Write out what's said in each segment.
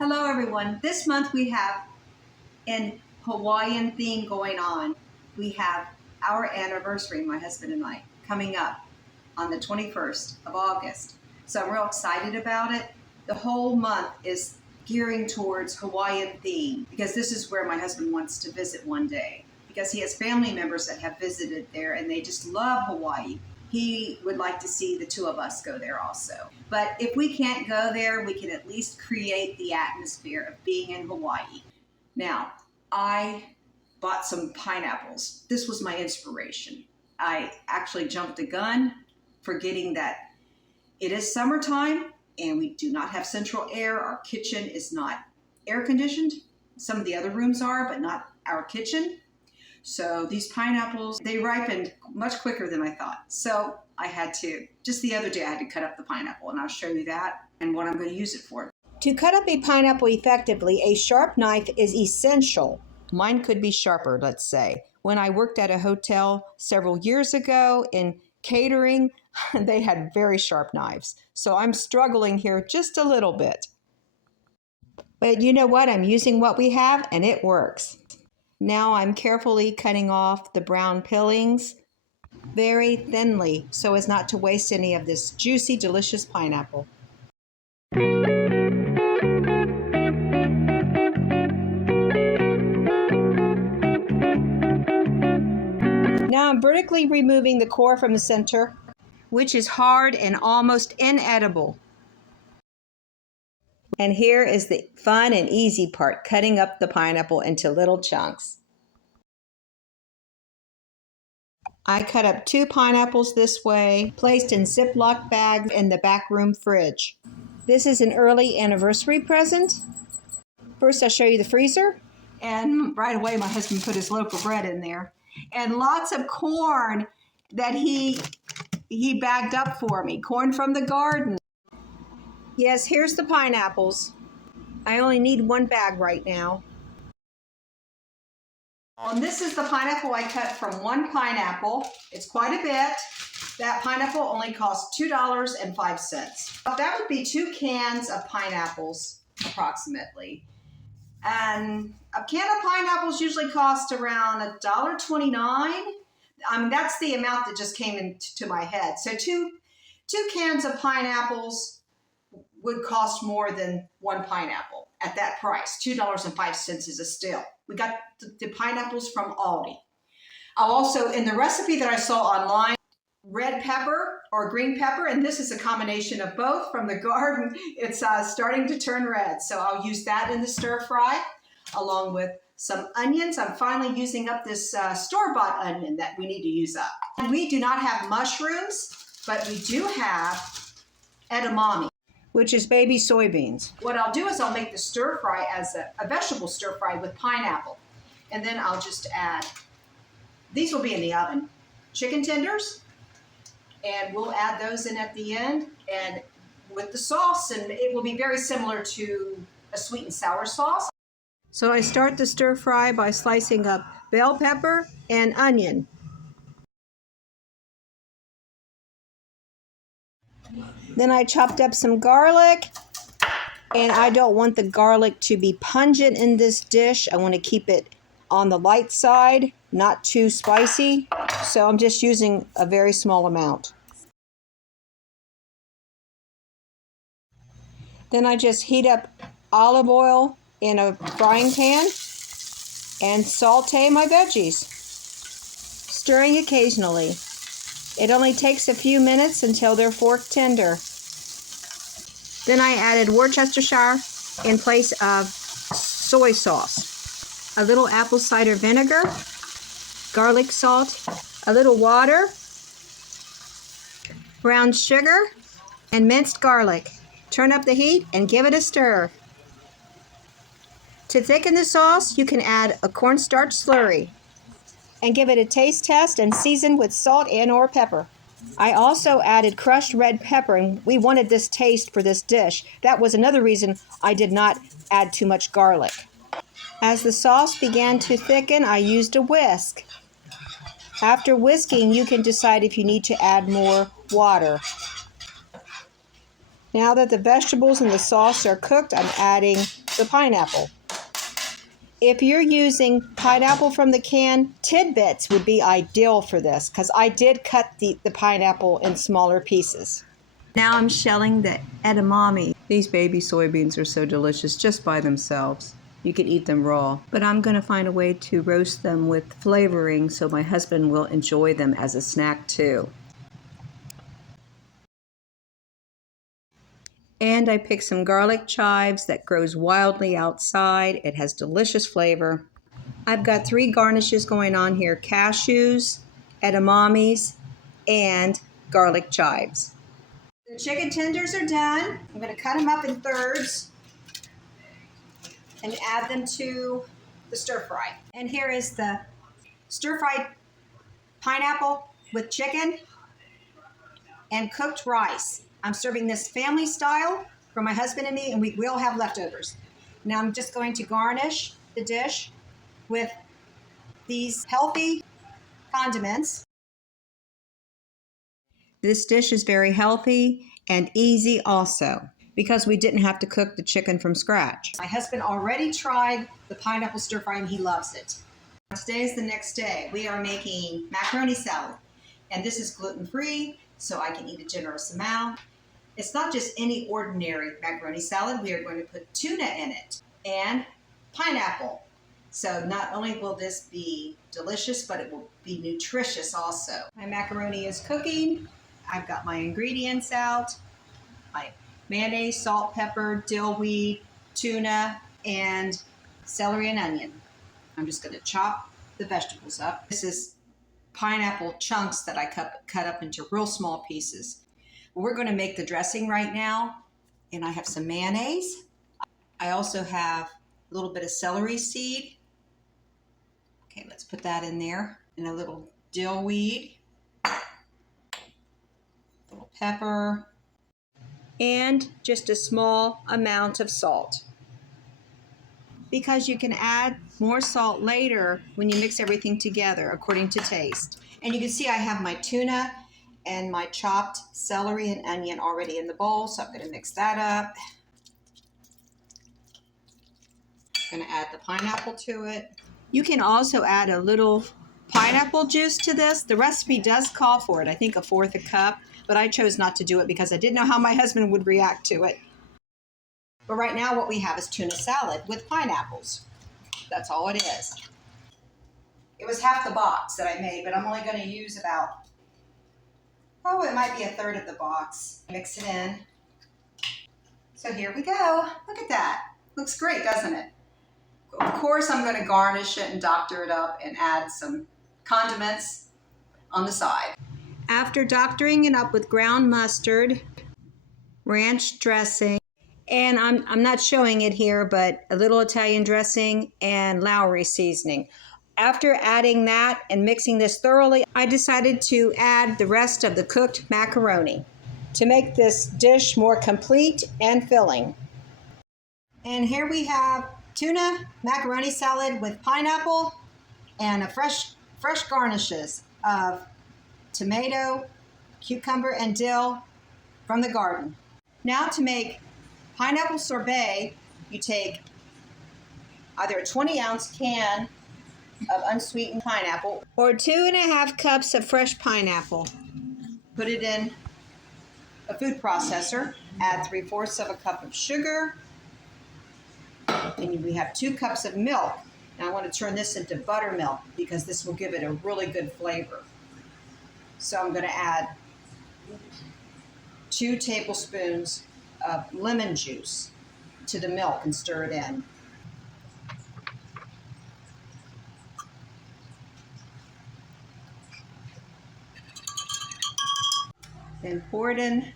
Hello everyone. This month we have an Hawaiian theme going on. We have our anniversary, my husband and I, coming up on the 21st of August. So I'm real excited about it. The whole month is gearing towards Hawaiian theme because this is where my husband wants to visit one day because he has family members that have visited there and they just love Hawaii. He would like to see the two of us go there also. But if we can't go there, we can at least create the atmosphere of being in Hawaii. Now, I bought some pineapples. This was my inspiration. I actually jumped the gun, forgetting that it is summertime and we do not have central air. Our kitchen is not air conditioned. Some of the other rooms are, but not our kitchen. So these pineapples, they ripened much quicker than I thought. So I had to, just the other day, I had to cut up the pineapple, and I'll show you that and what I'm going to use it for. To cut up a pineapple effectively, a sharp knife is essential. Mine could be sharper, let's say. When I worked at a hotel several years ago in catering, they had very sharp knives. So I'm struggling here just a little bit. But you know what? I'm using what we have and it works. Now I'm carefully cutting off the brown peelings very thinly so as not to waste any of this juicy, delicious pineapple. Now I'm vertically removing the core from the center, which is hard and almost inedible. And here is the fun and easy part, cutting up the pineapple into little chunks. I cut up 2 pineapples this way, placed in Ziploc bags in the back room fridge. This is an early anniversary present. First, I'll show you the freezer. And right away, my husband put his loaf of bread in there. And lots of corn that he bagged up for me, corn from the garden. Yes, here's the pineapples. I only need 1 bag right now. And this is the pineapple I cut from 1 pineapple. It's quite a bit. That pineapple only cost $2.05. That would be 2 cans of pineapples, approximately. And a can of pineapples usually cost around $1.29. I mean, that's the amount that just came into my head. So two cans of pineapples would cost more than 1 pineapple at that price. $2.05 is a steal. We got the pineapples from Aldi. I'll also, in the recipe that I saw online, red pepper or green pepper, and this is a combination of both from the garden. It's starting to turn red, so I'll use that in the stir fry, along with some onions. I'm finally using up this store-bought onion that we need to use up. And we do not have mushrooms, but we do have edamame, Which is baby soybeans. What I'll do is I'll make the stir fry as a vegetable stir fry with pineapple. And then I'll just add, these will be in the oven, chicken tenders, and we'll add those in at the end and with the sauce, and it will be very similar to a sweet and sour sauce. So I start the stir fry by slicing up bell pepper and onion. Then I chopped up some garlic, and I don't want the garlic to be pungent in this dish. I want to keep it on the light side, not too spicy. So I'm just using a very small amount. Then I just heat up olive oil in a frying pan and saute my veggies, stirring occasionally. It only takes a few minutes until they're fork tender. Then I added Worcestershire in place of soy sauce, a little apple cider vinegar, garlic salt, a little water, brown sugar, and minced garlic. Turn up the heat and give it a stir. To thicken the sauce, you can add a cornstarch slurry and give it a taste test and season with salt and/or pepper. I also added crushed red pepper, and we wanted this taste for this dish. That was another reason I did not add too much garlic. As the sauce began to thicken, I used a whisk. After whisking, you can decide if you need to add more water. Now that the vegetables and the sauce are cooked, I'm adding the pineapple. If you're using pineapple from the can, tidbits would be ideal for this because I did cut the pineapple in smaller pieces. Now I'm shelling the edamame. These baby soybeans are so delicious just by themselves. You could eat them raw, but I'm going to find a way to roast them with flavoring so my husband will enjoy them as a snack too. And I picked some garlic chives that grows wildly outside. It has delicious flavor. I've got 3 garnishes going on here: cashews, edamames, and garlic chives. The chicken tenders are done. I'm going to cut them up in thirds and add them to the stir fry. And here is the stir fried pineapple with chicken and cooked rice. I'm serving this family style for my husband and me, and we will have leftovers. Now I'm just going to garnish the dish with these healthy condiments. This dish is very healthy and easy also because we didn't have to cook the chicken from scratch. My husband already tried the pineapple stir fry and he loves it. Today is the next day. We are making macaroni salad, and this is gluten-free, so I can eat a generous amount. It's not just any ordinary macaroni salad. We are going to put tuna in it and pineapple. So not only will this be delicious, but it will be nutritious also. My macaroni is cooking. I've got my ingredients out: my mayonnaise, salt, pepper, dill weed, tuna, and celery and onion. I'm just going to chop the vegetables up. This is pineapple chunks that I cut up into real small pieces. We're going to make the dressing right now, and I have some mayonnaise. I also have a little bit of celery seed. Okay, let's put that in there. And a little dill weed, a little pepper, And just a small amount of salt, because you can add more salt later when you mix everything together according to taste. and you can see I have my tuna and my chopped celery and onion already in the bowl, so I'm going to mix that up. I'm going to add the pineapple to it. You can also add a little pineapple juice to this. The recipe does call for it, I think 1/4 cup, but I chose not to do it because I didn't know how my husband would react to it. But right now what we have is tuna salad with pineapples. That's all it is. It was half the box that I made, but I'm only going to use about, it might be 1/3 of the box. Mix it in. So here we go. Look at that. Looks great, doesn't it? Of course, I'm going to garnish it and doctor it up and add some condiments on the side. After doctoring it up with ground mustard, ranch dressing, and I'm not showing it here, but a little Italian dressing and Lowry seasoning. After adding that and mixing this thoroughly, I decided to add the rest of the cooked macaroni to make this dish more complete and filling. And here we have tuna macaroni salad with pineapple and a fresh garnishes of tomato, cucumber, and dill from the garden. Now to make pineapple sorbet, you take either a 20-ounce can of unsweetened pineapple, Or 2½ cups of fresh pineapple. put it in a food processor, add 3/4 cup of sugar, and we have 2 cups of milk. Now I want to turn this into buttermilk because this will give it a really good flavor. So I'm going to add 2 tablespoons of lemon juice to the milk and stir it in. Then pour it in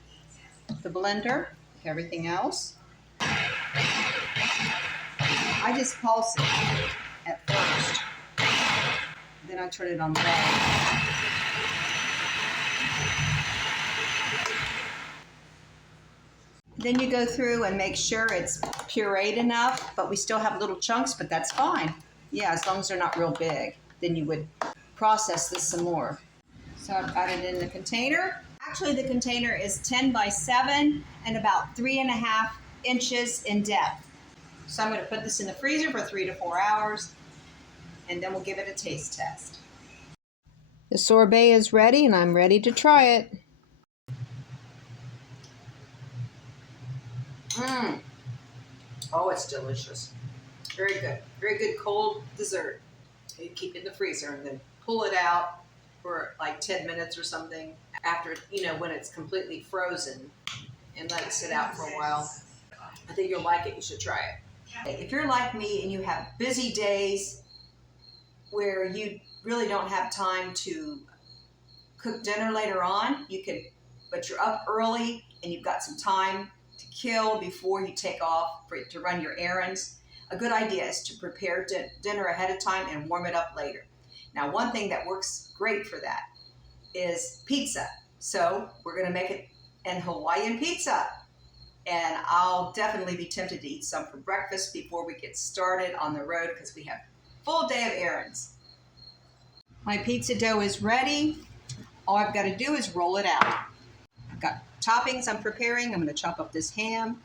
the blender with everything else. I just pulse it at first. Then I turn it on low. Then you go through and make sure it's pureed enough, but we still have little chunks, but that's fine. Yeah, as long as they're not real big. Then you would process this some more. So I've got it in the container. Actually, the container is 10 by 7 and about 3½ inches in depth. So I'm going to put this in the freezer for 3 to 4 hours, and then we'll give it a taste test. The sorbet is ready, and I'm ready to try it. Oh, it's delicious. Very good. Very good cold dessert. You keep it in the freezer and then pull it out for like 10 minutes or something after, when it's completely frozen, and let it sit out for a while. I think you'll like it. You should try it. If you're like me and you have busy days where you really don't have time to cook dinner later on, but you're up early and you've got some time to kill before you take off to run your errands, a good idea is to prepare dinner ahead of time and warm it up later. Now, one thing that works great for that is pizza. So we're going to make it an Hawaiian pizza. And I'll definitely be tempted to eat some for breakfast before we get started on the road because we have a full day of errands. My pizza dough is ready. All I've got to do is roll it out. I've got toppings I'm preparing. I'm going to chop up this ham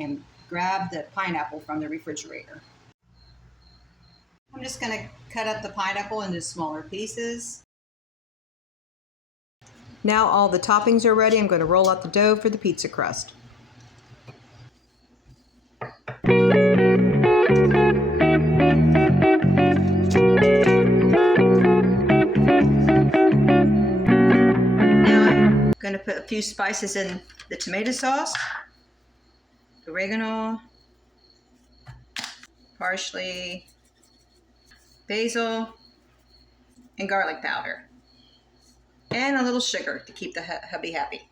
and grab the pineapple from the refrigerator. I'm just going to cut up the pineapple into smaller pieces. Now all the toppings are ready. I'm going to roll out the dough for the pizza crust. I'm going to put a few spices in the tomato sauce, oregano, parsley, basil, and garlic powder, and a little sugar to keep the hubby happy.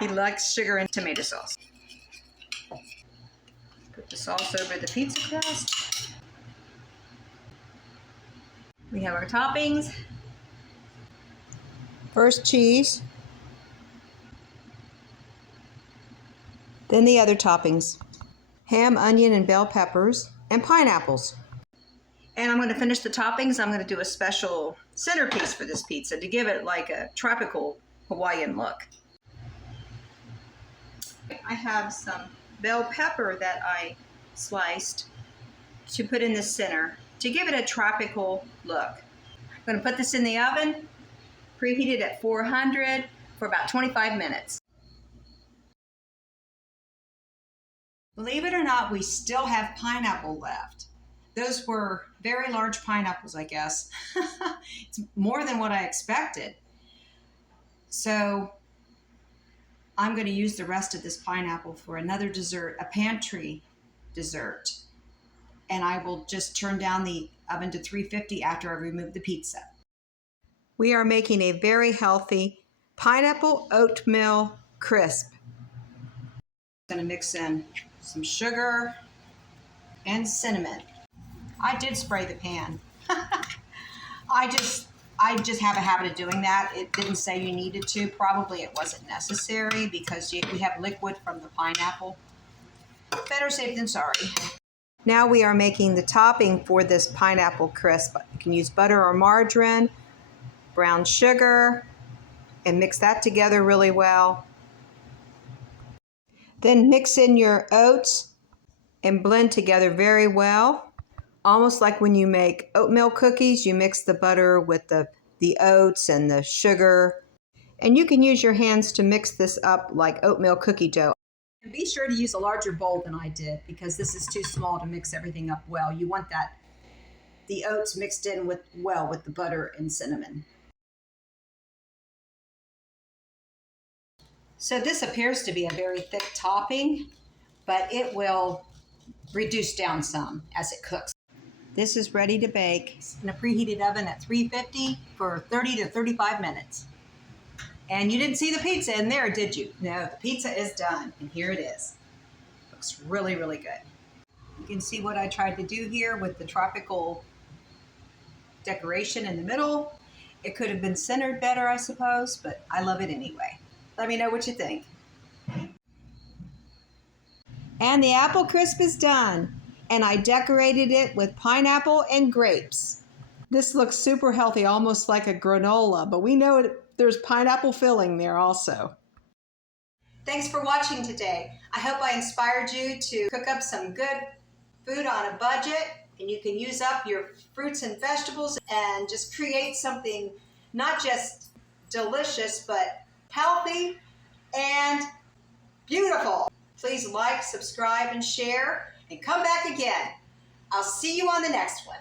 He likes sugar and tomato sauce. Put the sauce over the pizza crust. We have our toppings. First cheese, then the other toppings, ham, onion, and bell peppers, and pineapples. And I'm going to finish the toppings. I'm going to do a special centerpiece for this pizza to give it like a tropical Hawaiian look. I have some bell pepper that I sliced to put in the center to give it a tropical look. I'm going to put this in the oven, preheated at 400 for about 25 minutes. Believe it or not, we still have pineapple left. Those were very large pineapples, I guess. It's more than what I expected. So I'm going to use the rest of this pineapple for another dessert, a pantry dessert. And I will just turn down the oven to 350 after I remove the pizza. We are making a very healthy pineapple oatmeal crisp. I'm going to mix in some sugar and cinnamon. I did spray the pan. I just have a habit of doing that. It didn't say you needed to. Probably it wasn't necessary because we have liquid from the pineapple. Better safe than sorry. Now we are making the topping for this pineapple crisp. You can use butter or margarine, brown sugar, and mix that together really well. Then mix in your oats and blend together very well. Almost like when you make oatmeal cookies, you mix the butter with the oats and the sugar. And you can use your hands to mix this up like oatmeal cookie dough. And be sure to use a larger bowl than I did because this is too small to mix everything up well. You want the oats mixed in with the butter and cinnamon. So this appears to be a very thick topping, but it will reduce down some as it cooks. This is ready to bake. In a preheated oven at 350 for 30 to 35 minutes. And you didn't see the pizza in there, did you? No, the pizza is done, and here it is. Looks really, really good. You can see what I tried to do here with the tropical decoration in the middle. It could have been centered better, I suppose, but I love it anyway. Let me know what you think. And the apple crisp is done. And I decorated it with pineapple and grapes. This looks super healthy, almost like a granola, but we know there's pineapple filling there also. Thanks for watching today. I hope I inspired you to cook up some good food on a budget, and you can use up your fruits and vegetables and just create something not just delicious, but healthy and beautiful. Please like, subscribe, and share, and come back again. I'll see you on the next one.